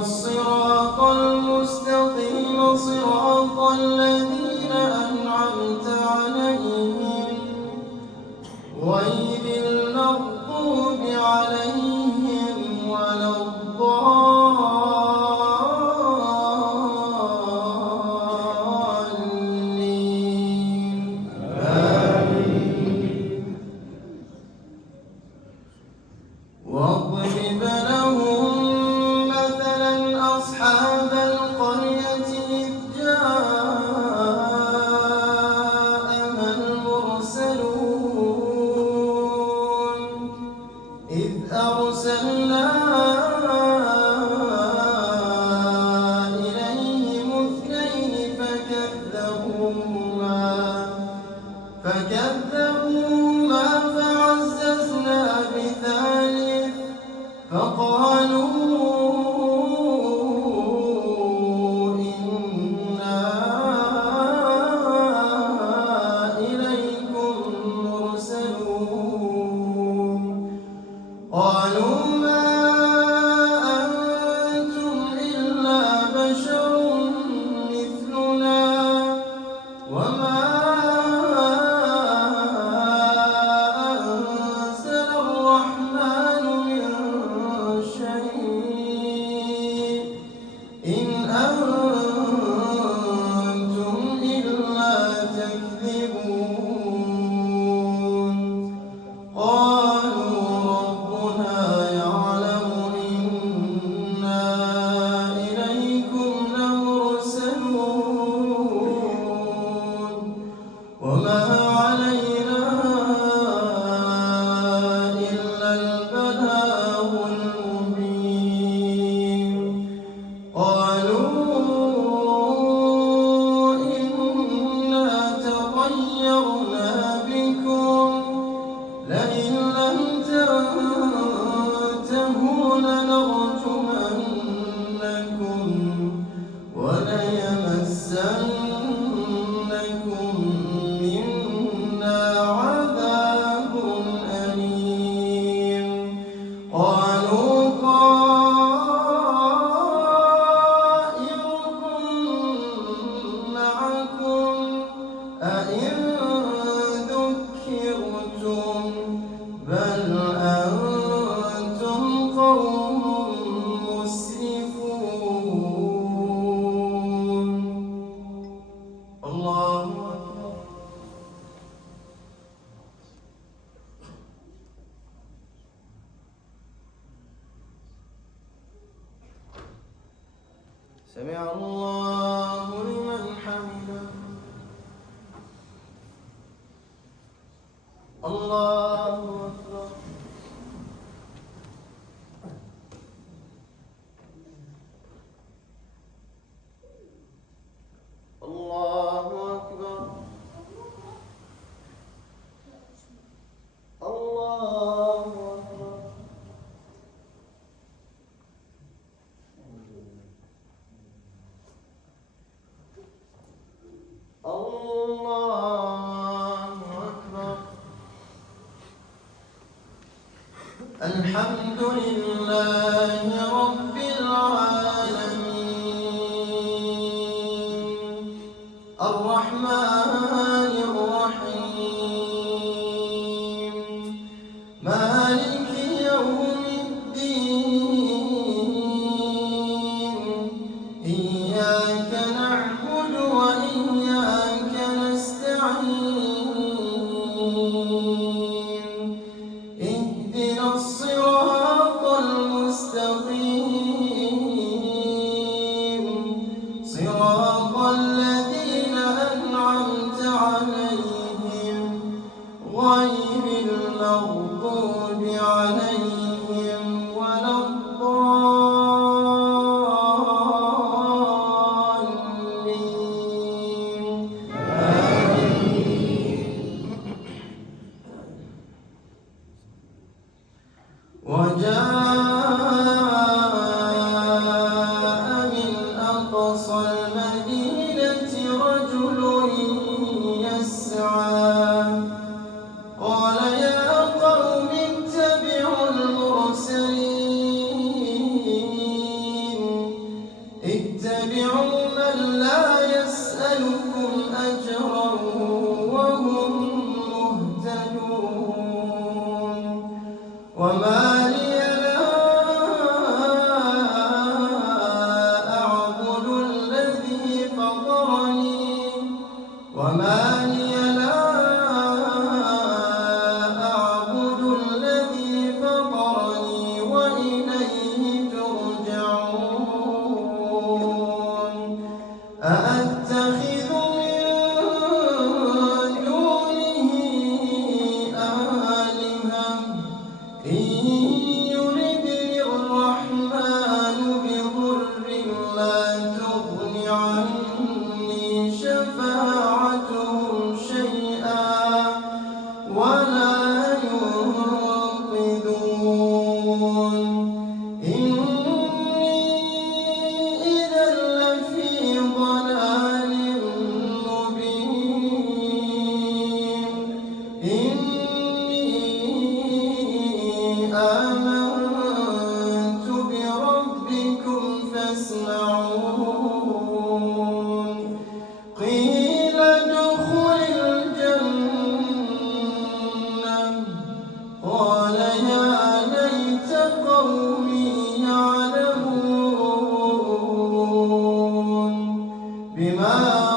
الصراط المستقيم صراط الذين أنعمت عليهم غير المغضوب عليهم ولا الضالين آمين. واضرب لهم مثلا أصحاب القرية إذ جاءها المرسلون إذ أرسلنا إليهم اثنين فكذبوهما فعززنا بثالث فقالوا إنا إليكم مرسلون قالوا ما أنتم إلا بشر مثلنا وما أنزل الرحمن من شيء إن أنتم إلا تكذبون قالوا ربنا يعلم إنا إليكم لمرسلون وما علينا إلا البلاغ المبين قالوا إنا تطيرنا بكم لئن لم تنتهوا لنرجمنكم وليمسنكم منا عذاب أليم قالوا طائركم معكم أئن ذكرتم بل أنتم قوم مسرفون الله أكبر. سمع الله لمن حمده الله أكبر. الله أكبر. الله أكبر. الله أكبر. الحمد لله رب العالمين الرحمن الرحيم مالك يوم الدين إياك نعبد وإياك نستعين اهدنا الصراط المستقيم صراط الذين أنعمت بما